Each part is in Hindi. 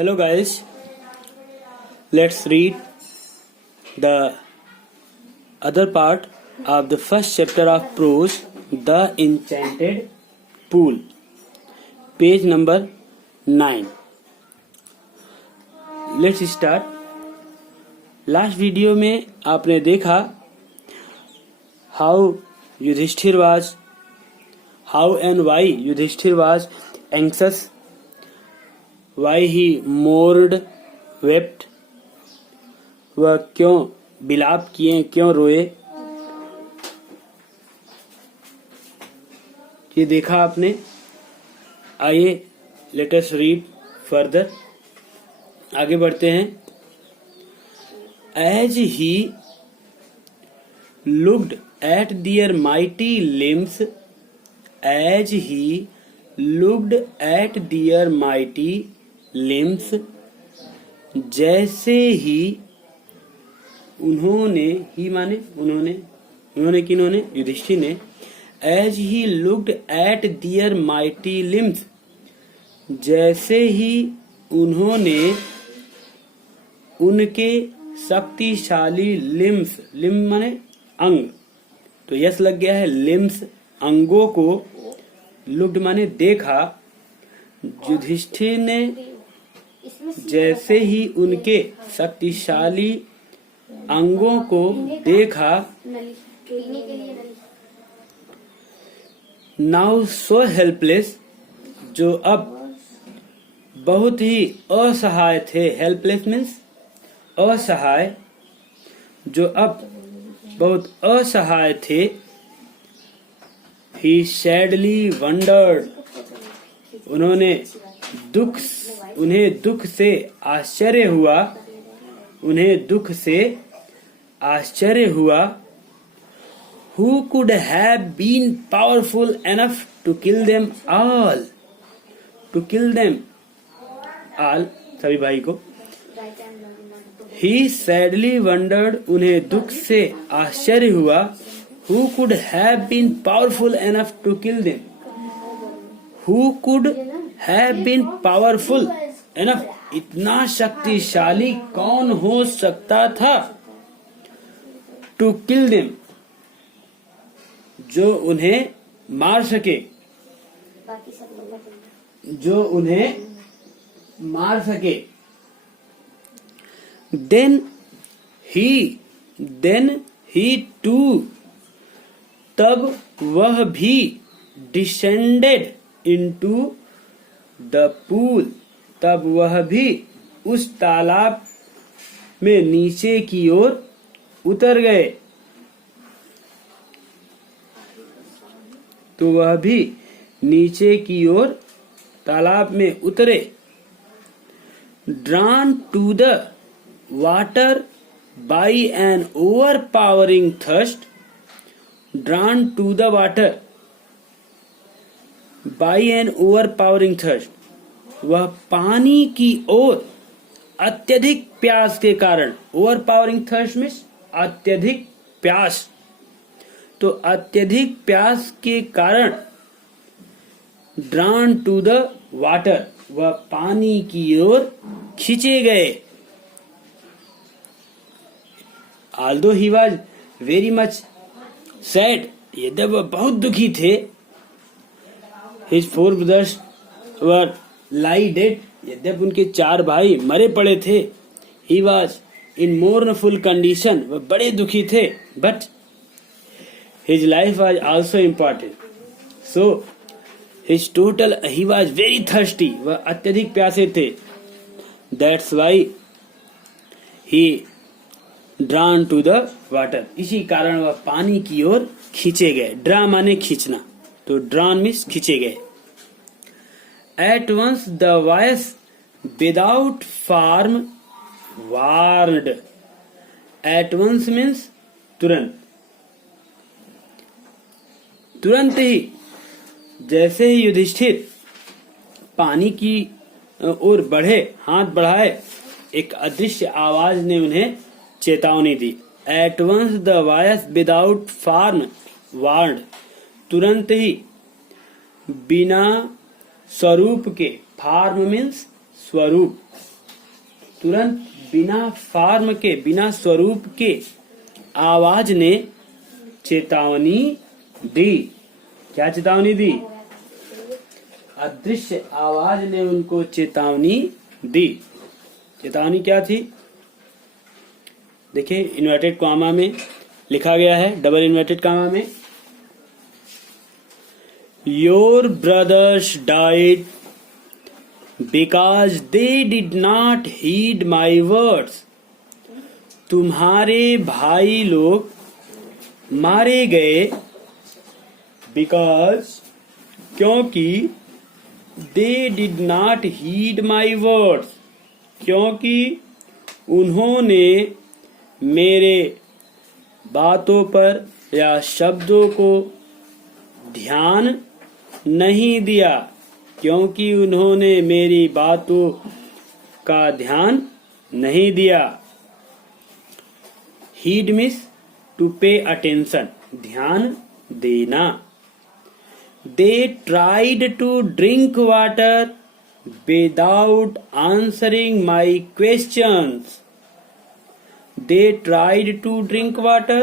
Hello guys, let's read the other part of the first chapter of prose, The Enchanted Pool, page number 9. Let's start. Last video में आपने देखा how and why Yudhishthira was anxious, why he mourned, wept, वह क्यों बिलाप किए, क्यों रोए, ये देखा आपने. आइए लेट अस रीड फर्दर, आगे बढ़ते हैं. As he looked at their mighty limbs, as he looked at their mighty limbs, जैसे ही उन्होंने, ही माने उन्होंने किन्होंने, युधिष्ठिर ने. As he looked at their mighty limbs, जैसे ही उन्होंने उनके शक्तिशाली लिम्स, लिम्ब माने अंग, तो यस लग गया है, लिम्स अंगों को, लुक्ड माने देखा. युधिष्ठिर ने जैसे ही उनके शक्तिशाली अंगों को देखा, नाउ सो हेल्पलेस, जो अब बहुत ही असहाय थे. हेल्पलेस मीन्स असहाय, जो अब बहुत असहाय थे. ही सैडली वंडर्ड, उन्हें दुख से आश्चर्य हुआ. Who could have been powerful enough to kill them all? सभी भाई को. He sadly wondered, उन्हें दुख से आश्चर्य हुआ. Who could have been powerful enough to kill them? Who could have been powerful enough? इतना शक्तिशाली कौन हो सकता था? To kill them, जो उन्हें मार सके. Then he too, तब वह भी, descended into the pool, तब वह भी उस तालाब में नीचे की ओर उतर गए. तो वह भी नीचे की ओर तालाब में उतरे. Drawn to the water by an overpowering thirst, drawn to the water by an overpowering thirst, वह पानी की ओर अत्यधिक प्यास के कारण. overpowering thirst means अत्यधिक प्यास, तो अत्यधिक प्यास के कारण drawn to the water, वह पानी की ओर खींचे गए. Although he was very much sad, यद्यपि वह बहुत दुखी थे. His 4 brothers were lie dead, यद्यपि उनके 4 भाई मरे पड़े थे. He was in mournful condition, वह बड़े दुखी थे. But his life was also important. So he was very thirsty, वह अत्यधिक प्यासे थे. That's why he drawn to the water, इसी कारण वह पानी की ओर खींचे गए. ड्रा माने खींचना, तो drawn means खींचे गए. At once the voice without form warned. At once means तुरंत ही, जैसे ही युधिष्ठिर पानी की ओर बढ़े, हाथ बढ़ाए, एक अदृश्य आवाज ने उन्हें चेतावनी दी. At once the voice without form warned, तुरंत ही बिना स्वरूप के, फॉर्म मीन्स स्वरूप, तुरंत बिना फॉर्म के, बिना स्वरूप के आवाज ने चेतावनी दी। क्या चेतावनी दी? अदृश्य आवाज ने उनको चेतावनी दी। चेतावनी क्या थी? देखिए, इन्वर्टेड कॉमा में लिखा गया है, डबल इन्वर्टेड कॉमा में, your brothers died because they did not heed my words. तुम्हारे भाई लोग मारे गए, बिकॉज, क्योंकि, they did not heed my words, क्योंकि उन्होंने मेरे बातों पर या शब्दों को ध्यान नहीं दिया, क्योंकि उन्होंने मेरी बातों का ध्यान नहीं दिया। Heed means to pay attention, ध्यान देना। They tried to drink water without answering my questions. They tried to drink water.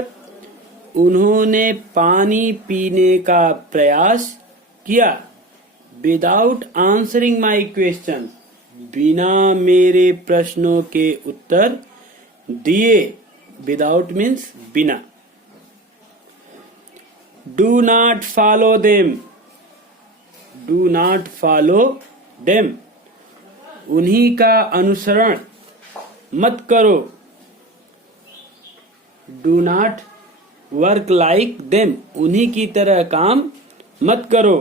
उन्होंने पानी पीने का प्रयास किया। Without answering my questions. बिना मेरे प्रश्नों के उत्तर दिए। Without means बिना। Do not follow them. Do not follow them. उन्हीं का अनुसरण मत करो। Do not work like them. उन्हीं की तरह काम मत करो।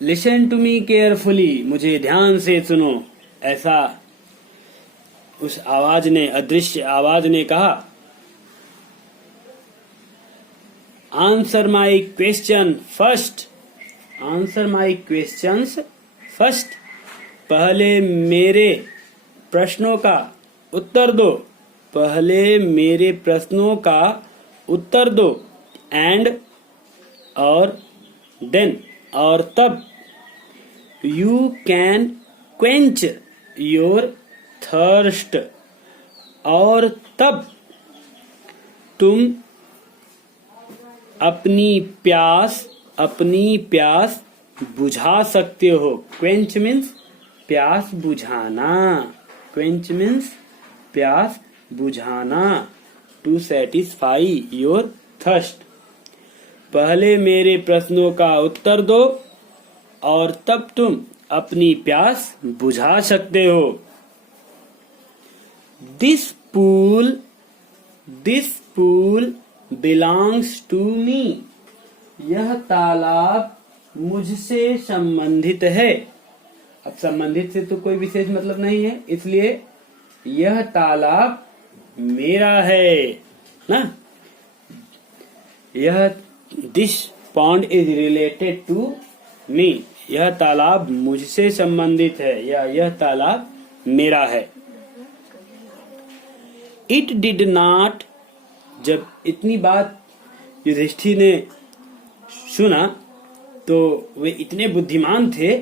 Listen to me carefully. मुझे ध्यान से सुनो। ऐसा उस आवाज ने, अदृश्य आवाज ने कहा। Answer my question first. Answer my questions first. पहले मेरे प्रश्नों का उत्तर दो। पहले मेरे प्रश्नों का उत्तर दो। And और then और तब you can quench your thirst. और तब तुम अपनी प्यास बुझा सकते हो। क्वेंच मीन्स प्यास बुझाना। क्वेंच मीन्स प्यास बुझाना। To satisfy your thirst. पहले मेरे प्रश्नों का उत्तर दो और तब तुम अपनी प्यास बुझा सकते हो। This pool belongs to me. यह तालाब मुझसे संबंधित है। अब संबंधित से तो कोई विशेष मतलब नहीं है, इसलिए यह तालाब मेरा है ना। यह this pond is related to me. यह तालाब मुझसे संबंधित है या यह तालाब मेरा है। इट डिड नॉट, जब इतनी बात युधिष्ठिर ने सुना तो वे इतने बुद्धिमान थे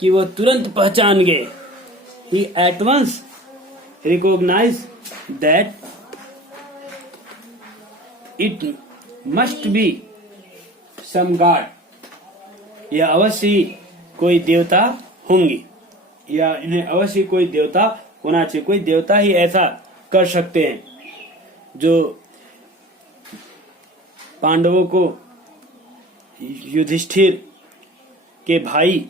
कि वो तुरंत पहचान गए। He at once recognized that it must be some god. यह अवश्य ही कोई देवता होंगी या इन्हें अवश्य कोई देवता होना चाहिए। कोई देवता ही ऐसा कर सकते हैं जो पांडवों को, युधिष्ठिर के भाई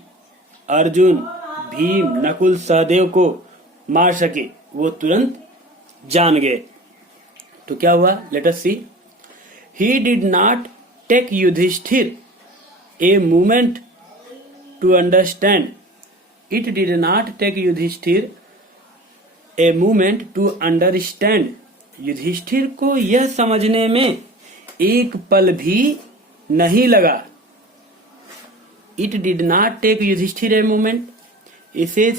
अर्जुन, भीम, नकुल, सहदेव को मार सके। वो तुरंत जान गए। तो क्या हुआ? Let us see. He did not take Yudhishthira a moment to understand. It did not take Yudhishthira a moment to understand. Yudhishthira को यह समझने में एक पल भी नहीं लगा। It did not take Yudhishthira a moment, इसे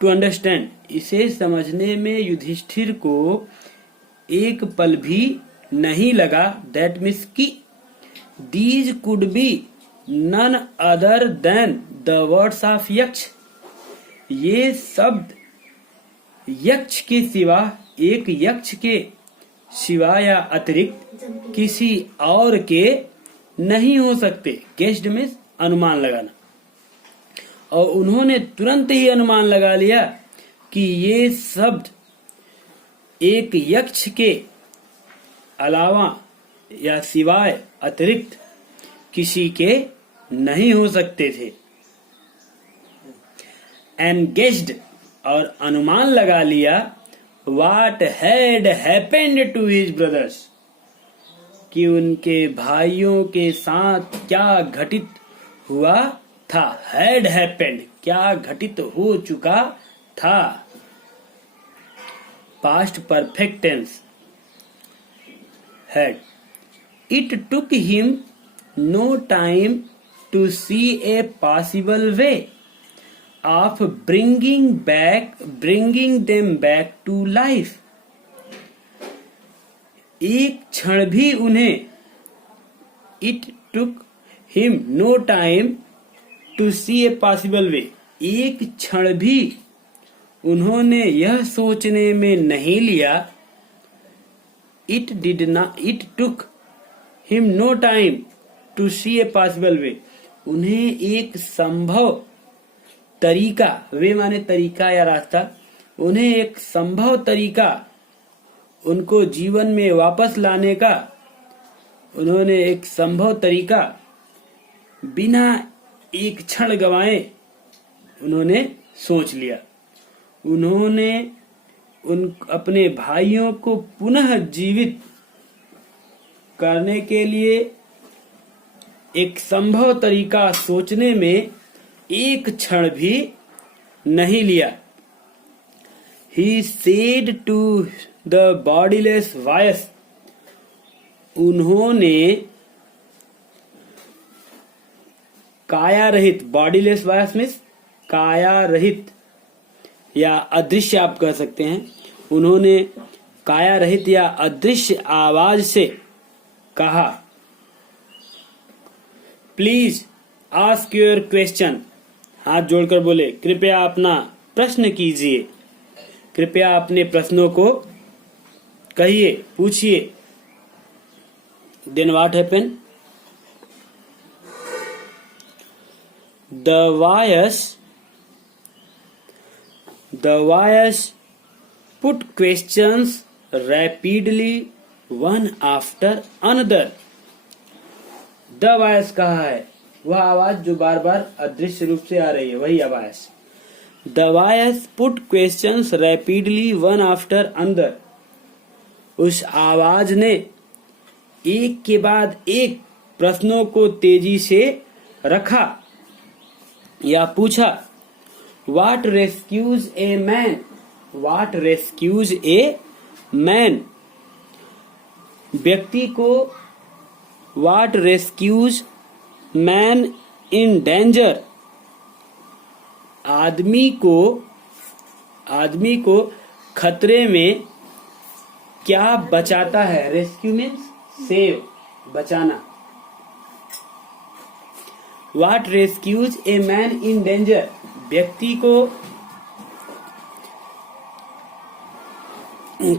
टू अंडरस्टैंड, इसे समझने में युधिष्ठिर को एक पल भी नहीं लगा। दैट मीन्स की these could be none other than the words of Yaksha. ये शब्द यक्ष के सिवा, एक यक्ष के सिवा या अतिरिक्त किसी और के नहीं हो सकते। गेस्ड में अनुमान लगाना, और उन्होंने तुरंत ही अनुमान लगा लिया कि ये शब्द एक यक्ष के अलावा या सिवाय अतिरिक्त किसी के नहीं हो सकते थे। एंड गेस्ड, और अनुमान लगा लिया, what had happened to his brothers, कि उनके भाइयों के साथ क्या घटित हुआ था। हैड हैपेंड, क्या घटित हो चुका था। Past perfect tense had. It took him no time to see a possible way of bringing them back to life. एक क्षण भी उन्हें, it took him no time to see a possible way, एक क्षण भी उन्होंने यह सोचने में नहीं लिया, it took him no time to see a possible way, उन्हें एक संभव तरीका, वे माने तरीका या रास्ता, उन्हें एक संभव तरीका उनको जीवन में वापस लाने का, उन्होंने एक संभव तरीका बिना एक क्षण गवाए उन्होंने सोच लिया। उन्होंने अपने भाइयों को पुनः जीवित करने के लिए एक संभव तरीका सोचने में एक क्षण भी नहीं लिया। He said to the bodiless voice, उन्होंने काया रहित, बॉडीलेस वॉइस मीन्स काया रहित या अदृश्य आप कह सकते हैं, उन्होंने काया रहित या अदृश्य आवाज से कहा, प्लीज आस्क योर क्वेश्चन, हाथ जोड़कर बोले कृपया अपना प्रश्न कीजिए, कृपया अपने प्रश्नों को कहिए, पूछिए। Then what happened? The voice put questions rapidly one after another. The voice कहा है, वह आवाज जो बार बार अदृश्य रूप से आ रही है, वही आवाज। The voice put questions rapidly one after another. उस आवाज ने एक के बाद एक प्रश्नों को तेजी से रखा या पूछा। What rescues a man? What rescues a man? व्यक्ति को What rescues man in danger? आदमी को खतरे में क्या बचाता है? रेस्क्यू मीन्स सेव, बचाना। What rescues a man in danger? व्यक्ति को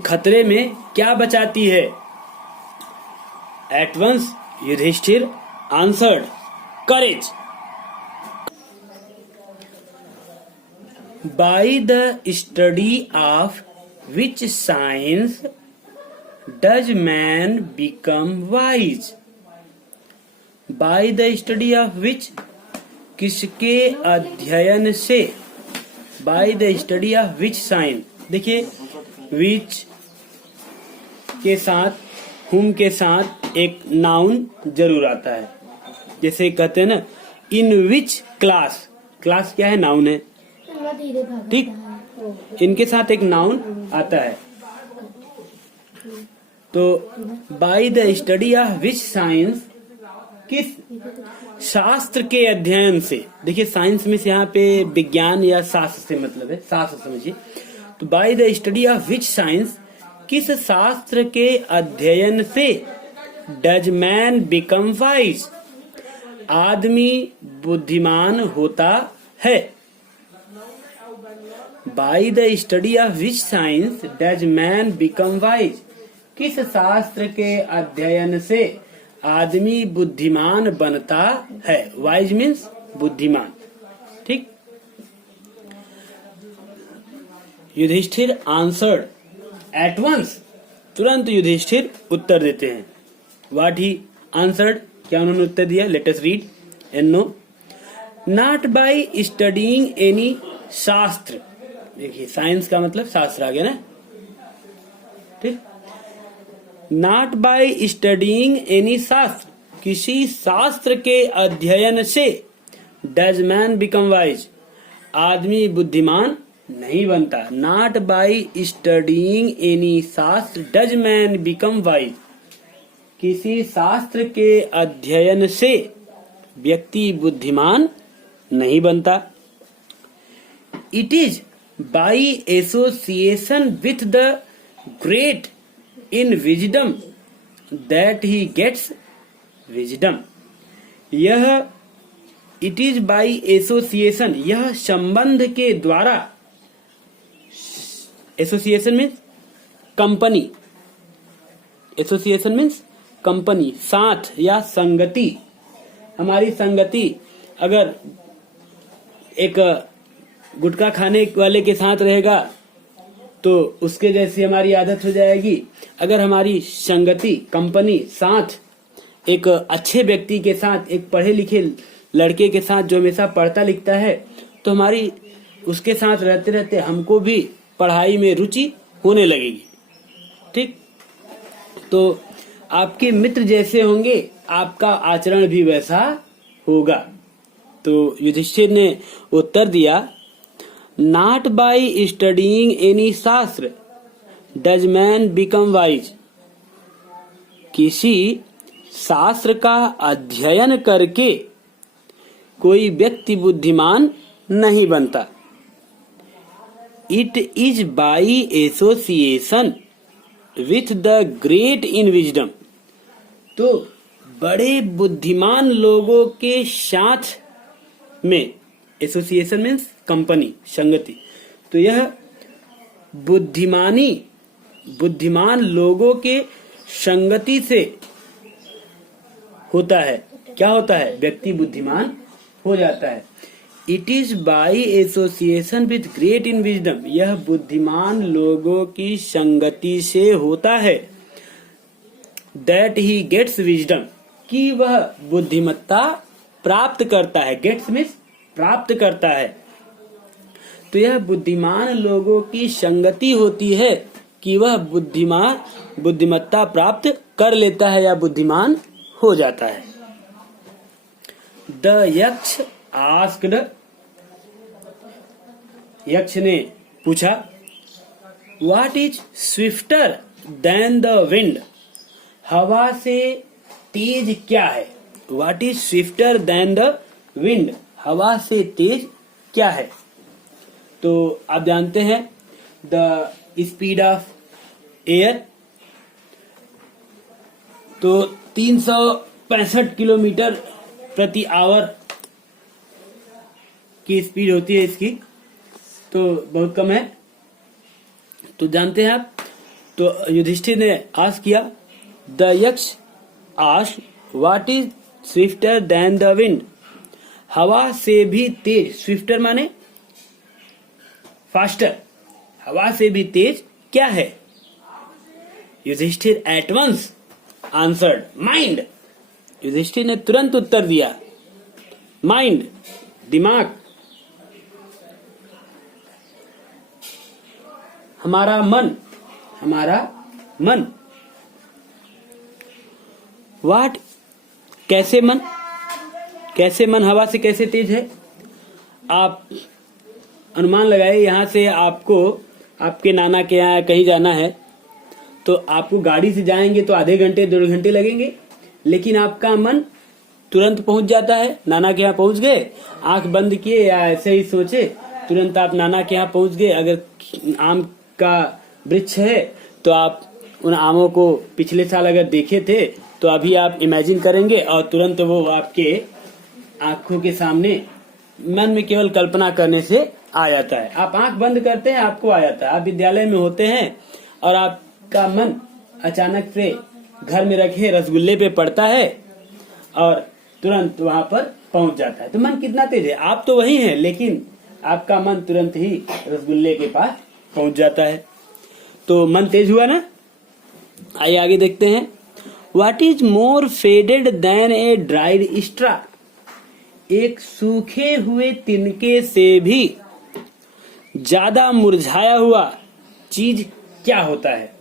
खतरे में क्या बचाती है? At once Yudhishthir answered, courage. By the study of which science does man become wise? By the study of which, किसके अध्ययन से? By the study of which science. देखिए which के साथ whom के साथ एक नाउन जरूर आता है। जैसे कहते हैं ना इन विच क्लास, क्लास क्या है? नाउन है, ठीक। इनके साथ एक नाउन आता है। तो by the study of which science, किस शास्त्र के अध्ययन से। देखिए साइंस में से यहाँ पे विज्ञान या शास्त्र से मतलब है, शास्त्र समझिए। तो by the study of which science, किस शास्त्र के अध्ययन से डज मैन बिकम वाइज, आदमी बुद्धिमान होता है। By the study of which science does man become wise, किस शास्त्र के अध्ययन से आदमी बुद्धिमान बनता है। वाइज मीन्स बुद्धिमान। ठीक। युधिष्ठिर आंसर्ड एट वंस, तुरंत युधिष्ठिर उत्तर देते हैं। व्हाट ही आंसर्ड, क्या उन्होंने उत्तर दिया। Let us read and know. Not by studying any shastra, देखिए साइंस का मतलब शास्त्र आ गया ना। ठीक। नॉट बाय स्टडीइंग एनी शास्त्र, किसी शास्त्र के अध्ययन से डज मैन बिकम वाइज, आदमी बुद्धिमान नहीं बनता। Not by studying any shastra does man become wise, किसी शास्त्र के अध्ययन से व्यक्ति बुद्धिमान नहीं बनता। It is by association with the great in wisdom that he gets wisdom, यह इट इज बाय एसोसिएशन, यह संबंध के द्वारा, association means company, association means company, साथ या संगति। हमारी संगति, अगर एक गुटखा खाने वाले के साथ रहेगा तो उसके जैसी हमारी आदत हो जाएगी। अगर हमारी संगति, कंपनी, साथ एक अच्छे व्यक्ति के साथ, एक पढ़े लिखे लड़के के साथ जो हमेशा पढ़ता लिखता है, तो हमारी उसके साथ रहते रहते हमको भी पढ़ाई में रुचि होने लगेगी। ठीक। तो आपके मित्र जैसे होंगे, आपका आचरण भी वैसा होगा। तो युधिष्ठिर ने उत्तर दिया, not by studying any shastra does man become wise, किसी शास्त्र का अध्ययन करके कोई व्यक्ति बुद्धिमान नहीं बनता। It is by association with the great in wisdom, तो बड़े बुद्धिमान लोगों के साथ में, एसोसिएशन मीन्स कंपनी, संगति, तो यह बुद्धिमान लोगों के संगति से होता है। क्या होता है, व्यक्ति बुद्धिमान हो जाता है। It is by association with great in wisdom, यह बुद्धिमान लोगों की संगति से होता है। दैट ही गेट्स विजडम, कि वह बुद्धिमत्ता प्राप्त करता है। गेट्स मीन्स प्राप्त करता है। तो यह बुद्धिमान लोगों की संगति होती है कि वह बुद्धिमत्ता प्राप्त कर लेता है या बुद्धिमान हो जाता है। द यक्ष आस्क्ड, यक्ष ने पूछा, what is swifter than the wind, हवा से तेज क्या है। What is swifter than the wind, हवा से तेज क्या है। तो आप जानते हैं द स्पीड ऑफ एयर, तो 365 किलोमीटर प्रति आवर की स्पीड होती है इसकी, तो बहुत कम है। तो जानते हैं आप। तो युधिष्ठिर ने आस्क किया, द यक्ष asked what is swifter than the wind, हवा से भी तेज, स्विफ्टर माने फास्टर, हवा से भी तेज क्या है। Yudhishthira at once answered mind, Yudhishthira ने तुरंत उत्तर दिया, माइंड, दिमाग, हमारा मन, हमारा मन। व्हाट, कैसे मन, कैसे मन हवा से कैसे तेज है। आप अनुमान लगाए, यहाँ से आपको आपके नाना के यहाँ कहीं जाना है, तो आपको गाड़ी से जाएंगे तो आधे घंटे 2 घंटे लगेंगे, लेकिन आपका मन तुरंत पहुंच जाता है। नाना के यहाँ पहुंच गए, आंख बंद किए या ऐसे ही सोचे, तुरंत आप नाना के यहाँ पहुंच गए। अगर आम का वृक्ष है तो आप उन आमों को पिछले साल अगर देखे थे तो अभी आप इमेजिन करेंगे और तुरंत वो आपके आंखों के सामने मन में केवल कल्पना करने से आ जाता है। आप आंख बंद करते हैं, आपको आ जाता है। आप विद्यालय में होते हैं और आपका मन अचानक से घर में रखे रसगुल्ले पे पड़ता है और तुरंत वहां पर पहुंच जाता है। तो मन कितना तेज है, आप तो वही हैं, लेकिन आपका मन तुरंत ही रसगुल्ले के पास पहुंच जाता है। तो मन तेज हुआ ना। आइए आगे देखते हैं। What is more faded than a dried straw? एक सूखे हुए तिनके से भी ज्यादा मुरझाया हुआ चीज क्या होता है?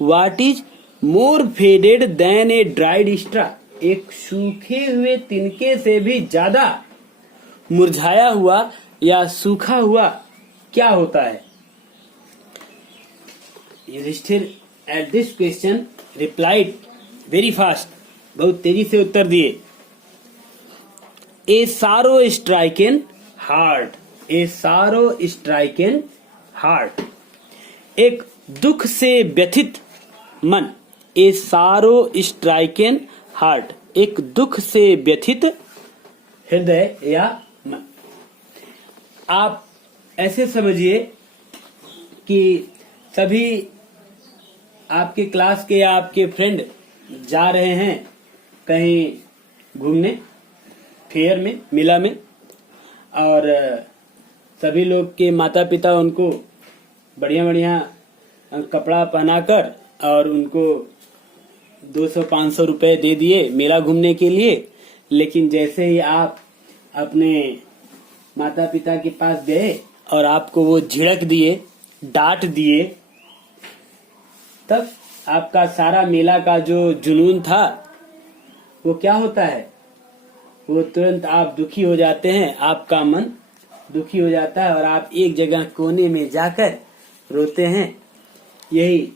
What is more faded than a dried straw? एक सूखे हुए तिनके से भी ज्यादा मुरझाया हुआ या सूखा हुआ क्या होता है? Yudhishthira at this question replied very fast, बहुत तेजी से उत्तर दिए। ए सारो स्ट्राइकन हार्ट, ए सारो स्ट्राइकन हार्ट, एक दुख से व्यथित मन। ए सारो स्ट्राइकन हार्ट, एक दुख से व्यथित हृदय या मन। आप ऐसे समझिए कि सभी आपके क्लास के या आपके फ्रेंड जा रहे हैं कहीं घूमने, फेयर में, मेला में, और सभी लोग के माता पिता उनको बढ़िया बढ़िया कपड़ा पहनाकर और उनको 200-500 रुपए दे दिए मेला घूमने के लिए। लेकिन जैसे ही आप अपने माता पिता के पास गए और आपको वो झिड़क दिए, डांट दिए, तब आपका सारा मेला का जो जुनून था वो क्या होता है? वो तुरंत आप दुखी हो जाते हैं, आपका मन दुखी हो जाता है और आप एक जगह कोने में जाकर रोते हैं। यही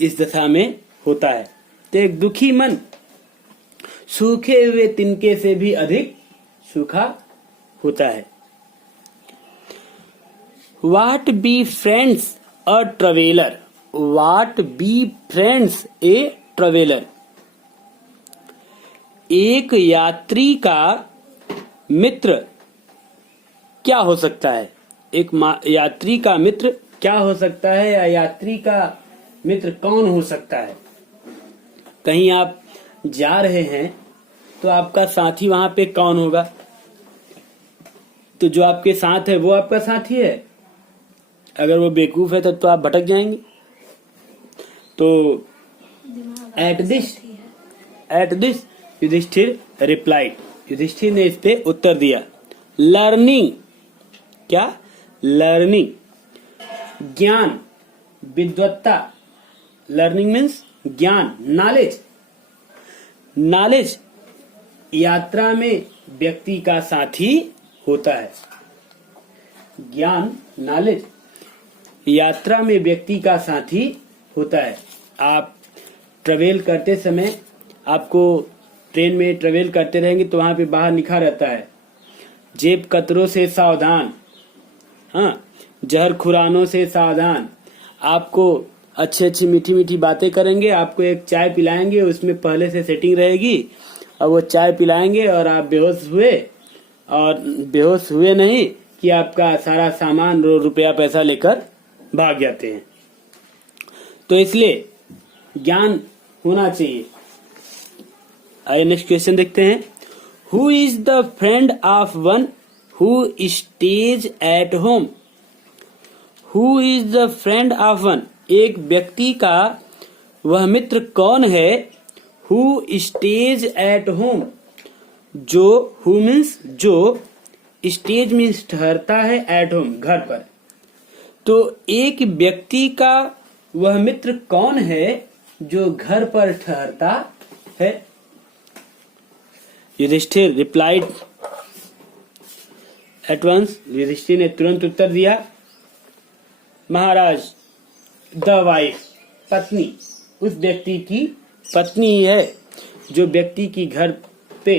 इस दशा में होता है। तो एक दुखी मन सूखे हुए तिनके से भी अधिक सूखा होता है। What be friends a traveler? What be friends a traveler? एक यात्री का मित्र क्या हो सकता है? एक यात्री का मित्र क्या हो सकता है, या यात्री का मित्र कौन हो सकता है? कहीं आप जा रहे हैं तो आपका साथी वहां पे कौन होगा? तो जो आपके साथ है वो आपका साथी है। अगर वो बेवकूफ है तो आप भटक जाएंगे। तो at this Yudhishthira replied, Yudhishthira ने इस पे उत्तर दिया। लर्निंग, क्या? लर्निंग, ज्ञान, विद्वत्ता। लर्निंग मीन्स ज्ञान, नॉलेज। नॉलेज यात्रा में व्यक्ति का साथी होता है। ज्ञान, नॉलेज यात्रा में व्यक्ति का साथी होता है। आप ट्रेवल करते समय, आपको ट्रेन में ट्रेवल करते रहेंगे तो वहां पे बाहर लिखा रहता है, जेब कतरों से सावधान, हाँ, जहर खुरानों से सावधान। आपको अच्छी अच्छी मीठी मीठी बातें करेंगे, आपको एक चाय पिलाएंगे, उसमें पहले से सेटिंग रहेगी, और वो चाय पिलाएंगे और आप बेहोश हुए, और बेहोश हुए नहीं कि आपका सारा सामान रुपया पैसा लेकर भाग जाते हैं। तो इसलिए ज्ञान होना चाहिए। आइए नेक्स्ट क्वेश्चन देखते हैं। Who is the friend of one who stays at home? Who is the friend of one, एक व्यक्ति का वह मित्र कौन है? हु स्टेज एट होम, जो, हु मीन्स जो, स्टेज मीन्स ठहरता है, एट होम घर पर। तो एक व्यक्ति का वह मित्र कौन है जो घर पर ठहरता है? Yudhishthira replied at once, Yudhishthira ने तुरंत उत्तर दिया, महाराज, द वाइफ, पत्नी, उस व्यक्ति की पत्नी ही है जो व्यक्ति की घर पे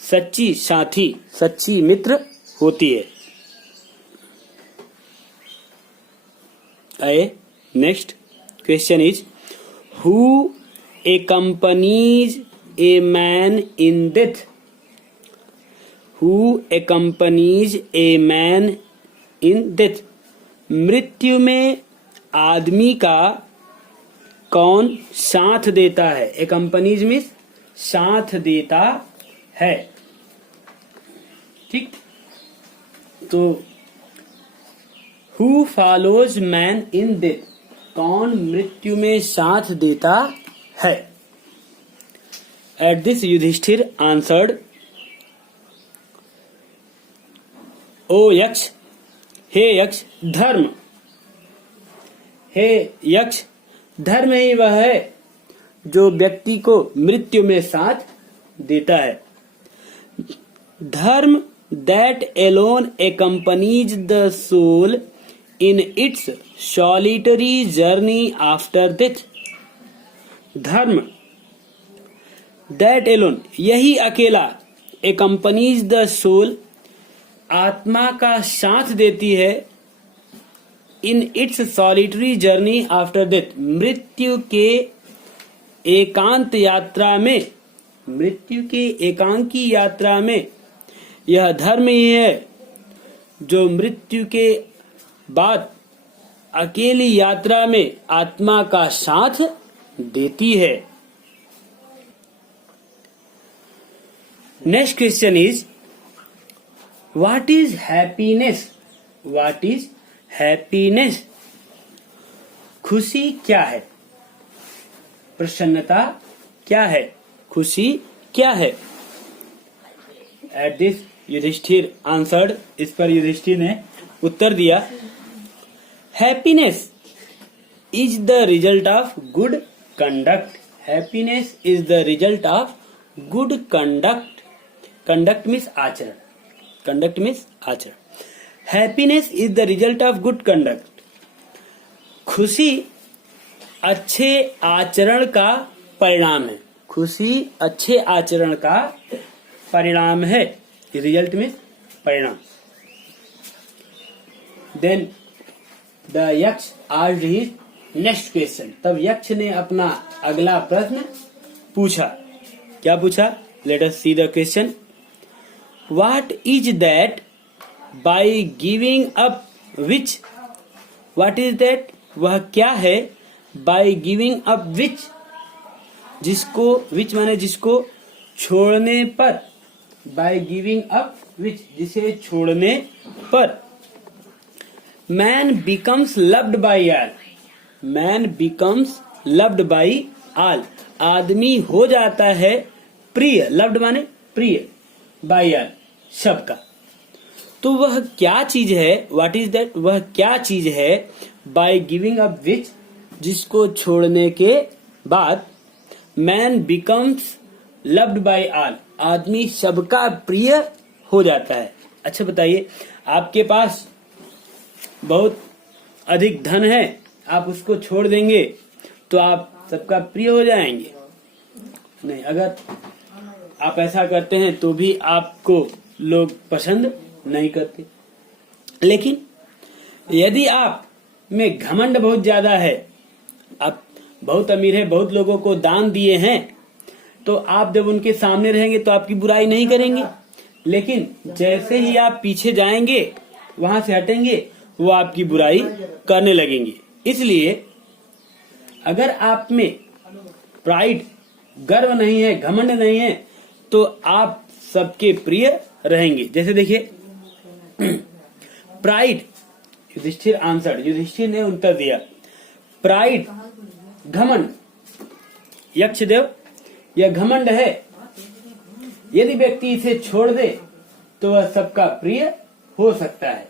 सच्ची साथी, सच्ची मित्र होती है। आइए next question is, who accompanies a man in death? Who accompanies a man in death. मृत्यु में आदमी का कौन साथ देता है? एक्कम्पनीज मीन्स साथ देता है। ठीक, तो who follows man in death, कौन मृत्यु में साथ देता है? एट दिस युधिष्ठिर आंसर्ड, ओ यक्ष, हे यक्ष, धर्म। हे यक्ष, धर्म ही वह है जो व्यक्ति को मृत्यु में साथ देता है। धर्म that alone accompanies the soul in its solitary journey after death। धर्म that alone, यही अकेला, accompanies the soul, आत्मा का साथ देती है, in its solitary journey after death, मृत्यु के एकांत यात्रा में, मृत्यु के एकांकी यात्रा में यह धर्म ही है जो मृत्यु के बाद अकेली यात्रा में आत्मा का साथ देती है। Next question is, what is happiness? What is happiness? खुशी क्या है? प्रसन्नता क्या है? खुशी क्या है? एट दिस युधिष्ठिर आंसर्ड, इस पर युधिष्ठिर ने उत्तर दिया, happiness is the result of good conduct. Happiness is the result of good conduct. Conduct means आचरण, कंडक्ट मीन्स आचरण। Happiness is the result of good conduct. खुशी अच्छे आचरण का परिणाम है। खुशी अच्छे आचरण का परिणाम है। रिजल्ट मीन्स परिणाम। देन द यक्ष आस्क्ड हिज नेक्स्ट क्वेश्चन। तब यक्ष ने अपना अगला प्रश्न पूछा। क्या पूछा? Late us see the question. What is that by giving up which? What is that? वह क्या है? बाय गिविंग अप विच, जिसको, विच माने जिसको छोड़ने पर, बाय गिविंग अप विच, जिसे छोड़ने पर। Man becomes loved by all. Man becomes loved by all, आदमी हो जाता है प्रिय, लव्ड माने प्रिय, बाय ऑल, सबका। तो वह क्या चीज है? What is that? वह क्या चीज है? बाय गिविंग अप विच, जिसको छोड़ने के बाद man becomes loved by all, आदमी सबका प्रिय हो जाता है। अच्छा बताइए, आपके पास बहुत अधिक धन है, आप उसको छोड़ देंगे तो आप सबका प्रिय हो जाएंगे? नहीं। अगर आप ऐसा करते हैं तो भी आपको लोग पसंद नहीं करते। लेकिन यदि आप में घमंड बहुत ज्यादा है, आप बहुत अमीर है, बहुत लोगों को दान दिए हैं, तो आप जब उनके सामने रहेंगे तो आपकी बुराई नहीं करेंगे। लेकिन जैसे ही आप पीछे जाएंगे, वहां से हटेंगे, वो आपकी बुराई करने लगेंगे। इसलिए अगर आप में प्राइड, गर्व नहीं है, घमंड नहीं है, तो आप सबके प्रिय रहेंगे। जैसे देखिए, प्राइड, युधिष्ठिर आंसर्ड, युधिष्ठिर ने उत्तर दिया, प्राइड, घमंड, यक्षदेव, यह घमंड है। यदि व्यक्ति इसे छोड़ दे तो वह सबका प्रिय हो सकता है।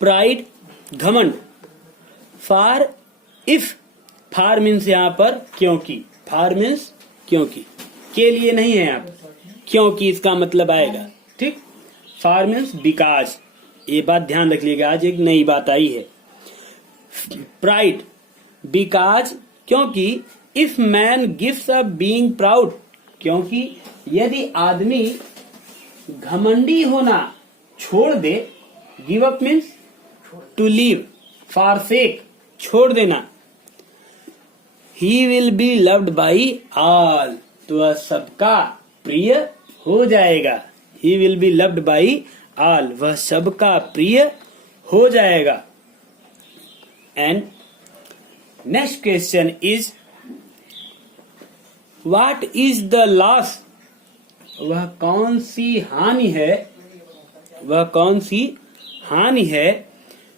प्राइड, घमंड। फार, इफ, फार मीन्स यहाँ पर क्योंकि, फार मीन्स क्योंकि, के लिए नहीं है यहाँ पर, क्योंकि इसका मतलब आएगा। ठीक, फार मीन्स बिकॉज। ये बात ध्यान रख लीजिएगा, आज एक नई बात आई है। प्राइड, बिकॉज, क्योंकि, if man gives up being proud, क्योंकि यदि आदमी घमंडी होना छोड़ दे, give up means to leave, forsake, छोड़ देना, he will be loved by all, तो वह सबका प्रिय हो जाएगा। He will be loved by all, वह सबका प्रिय हो जाएगा। And next question is what is the loss, वह कौन सी हानि है, वह कौन सी हानि है,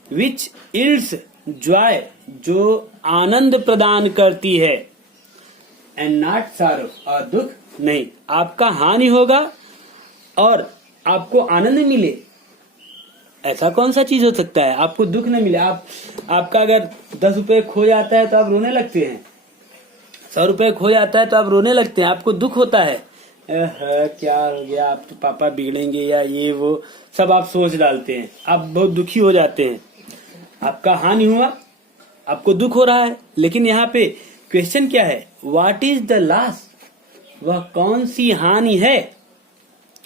विच इल्स जॉय, जो आनंद प्रदान करती है, एंड नॉट सारो, और दुख नहीं। आपका हानि होगा और आपको आनंद मिले, ऐसा कौन सा चीज हो सकता है? आपको दुख न मिले। आपका अगर 10 रुपए खो जाता है तो आप रोने लगते हैं, 100 रुपए खो जाता है तो आप रोने लगते हैं, आपको दुख होता है, क्या हो गया, आप तो पापा बिगड़ेंगे या ये वो सब आप सोच डालते हैं, आप बहुत दुखी हो जाते हैं। आपका हानि हुआ, आपको दुख हो रहा है, लेकिन यहाँ पे क्वेश्चन क्या है? व्हाट इज द लॉस, वह कौन सी हानि है,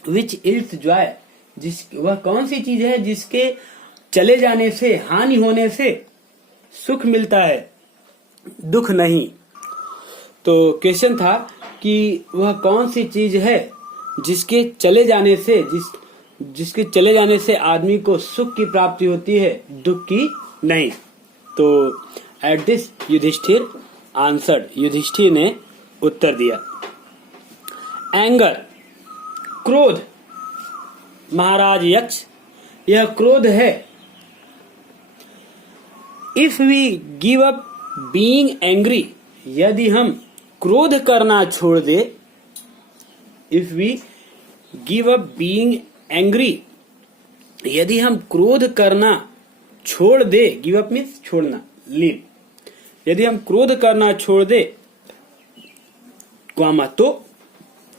विच इल्स जॉय, वह कौन सी चीज है जिसके चले जाने से, हानि होने से सुख मिलता है, दुख नहीं। तो क्वेश्चन था कि वह कौन सी चीज है जिसके चले जाने से, जिसके चले जाने से आदमी को सुख की प्राप्ति होती है, दुख की नहीं। तो at this Yudhishthira answered, Yudhishthira ने उत्तर दिया। एंगर, क्रोध, महाराज यक्ष, यह क्रोध है। If we give up being angry, यदि हम क्रोध करना छोड़ दे, if we give up being angry, यदि हम क्रोध करना छोड़ दे, गिव अप मीन्स छोड़ना, लीव, यदि हम क्रोध करना छोड़ दे, कॉमा, तो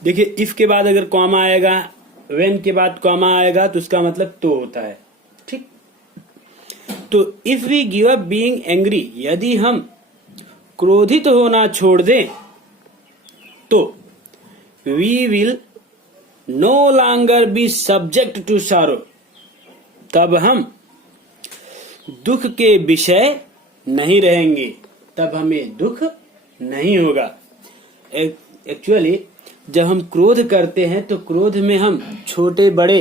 देखिए इफ के बाद अगर कॉमा आएगा, व्हेन के बाद कॉमा आएगा तो उसका मतलब तो होता है, ठीक। तो if we give up being angry, यदि हम क्रोधित होना छोड़ दें, तो we will no longer be subject to sorrow, तब हम दुख के विषय नहीं रहेंगे, तब हमें दुख नहीं होगा। एक्चुअली जब हम क्रोध करते हैं तो क्रोध में हम छोटे बड़े,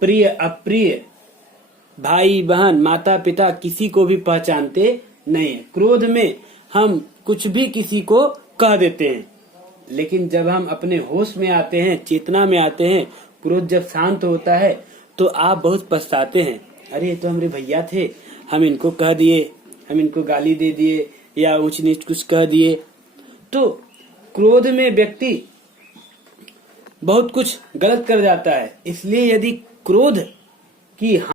प्रिय अप्रिय, भाई बहन, माता पिता, किसी को भी पहचानते नहीं है। क्रोध में हम कुछ भी किसी को कह देते हैं, लेकिन जब हम अपने होश में आते हैं, चेतना में आते हैं, क्रोध जब शांत होता है तो आप बहुत पछताते हैं, अरे ये तो हमारे भैया थे, हम इनको कह दिए, हम इनको गाली दे दिए या ऊंच नीच कुछ कह दिए। तो क्रोध में व्यक्ति बहुत कुछ गलत कर जाता है। इसलिए यदि क्रोध की